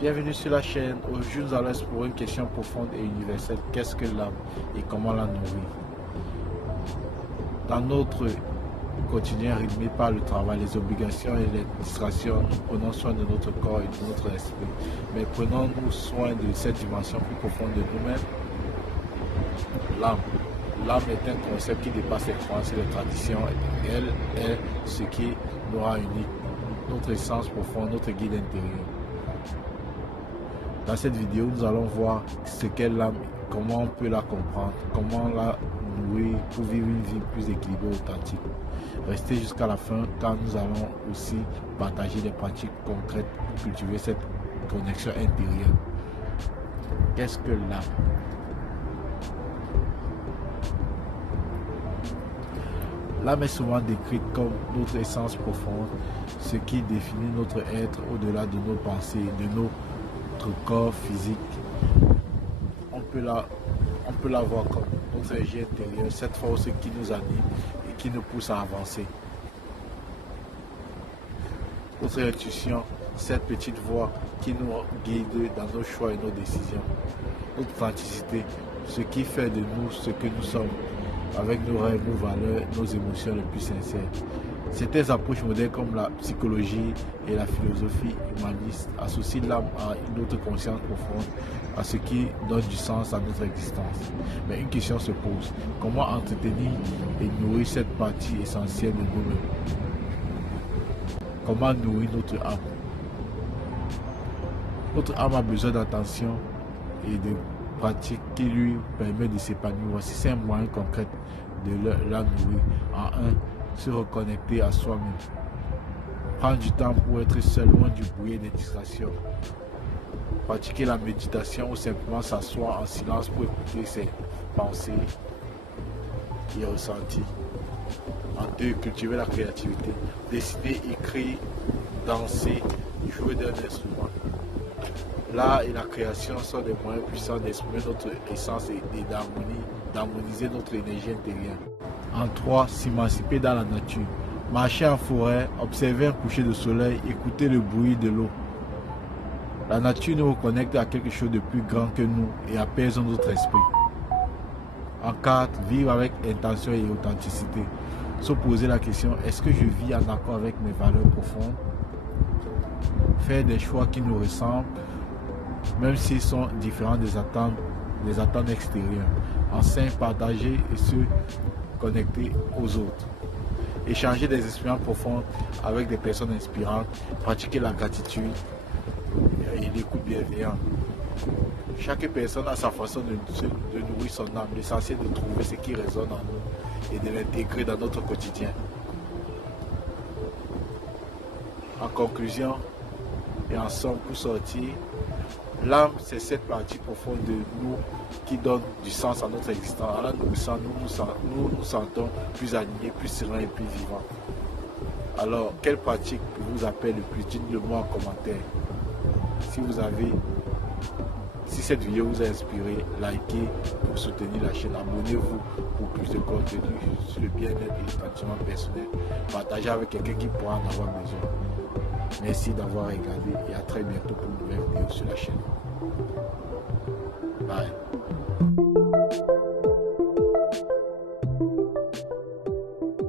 Bienvenue sur la chaîne. Aujourd'hui, nous allons explorer une question profonde et universelle. Qu'est-ce que l'âme et comment la nourrir? Dans notre quotidien rythmé par le travail, les obligations et les distractions, nous prenons soin de notre corps et de notre esprit. Mais prenons-nous soin de cette dimension plus profonde de nous-mêmes? L'âme. L'âme est un concept qui dépasse les croyances et les traditions. Elle est ce qui nous rend unique, notre essence profonde, notre guide intérieur. Dans cette vidéo, nous allons voir ce qu'est l'âme, comment on peut la comprendre, comment la nourrir pour vivre une vie plus équilibrée et authentique. Restez jusqu'à la fin car nous allons aussi partager des pratiques concrètes pour cultiver cette connexion intérieure. Qu'est-ce que l'âme? L'âme est souvent décrite comme notre essence profonde, ce qui définit notre être au-delà de nos pensées, de notre corps physique. On peut la voir comme notre énergie intérieure, cette force qui nous anime et qui nous pousse à avancer. Notre intuition, cette petite voix qui nous guide dans nos choix et nos décisions. Notre authenticité, ce qui fait de nous ce que nous sommes, avec nos rêves, nos valeurs, nos émotions les plus sincères. Certaines approches modernes comme la psychologie et la philosophie humaniste associent l'âme à une autre conscience profonde, à ce qui donne du sens à notre existence. Mais une question se pose, comment entretenir et nourrir cette partie essentielle de nous-mêmes? Comment nourrir notre âme? Notre âme a besoin d'attention et de pratiques qui lui permettent de s'épanouir. Voici 5 moyens concrets de la nourrir. En 1, se reconnecter à soi-même. Prendre du temps pour être seul, loin du bruit et des distractions. Pratiquer la méditation ou simplement s'asseoir en silence pour écouter ses pensées et ressentis. En 2, cultiver la créativité. Dessiner, écrire, danser, jouer d'un instrument. L'art et la création sont des moyens puissants d'exprimer notre essence et d'harmoniser notre énergie intérieure. En 3, s'émanciper dans la nature. Marcher en forêt, observer un coucher de soleil, écouter le bruit de l'eau. La nature nous reconnecte à quelque chose de plus grand que nous et apaise notre esprit. En 4, vivre avec intention et authenticité. Se poser la question, est-ce que je vis en accord avec mes valeurs profondes? Faire des choix qui nous ressemblent, même s'ils sont différents des attentes extérieures. En 5, partager et se connecter aux autres. Échanger des expériences profondes avec des personnes inspirantes, pratiquer la gratitude et l'écoute bienveillante. Chaque personne a sa façon de nourrir son âme. L'essentiel est de trouver ce qui résonne en nous et de l'intégrer dans notre quotidien. En conclusion, et en somme pour sortir, l'âme, c'est cette partie profonde de nous qui donne du sens à notre existence. En la nourrissant, nous nous sentons plus alignés, plus sereins et plus vivants. Alors, quelle pratique vous appelle le plus? Dites-le moi en commentaire. Si cette vidéo vous a inspiré, likez pour soutenir la chaîne. Abonnez-vous pour plus de contenu sur le bien-être et le sentiment personnel. Partagez avec quelqu'un qui pourra en avoir besoin. Merci d'avoir regardé et à très bientôt pour une nouvelle vidéo sur la chaîne. Bye.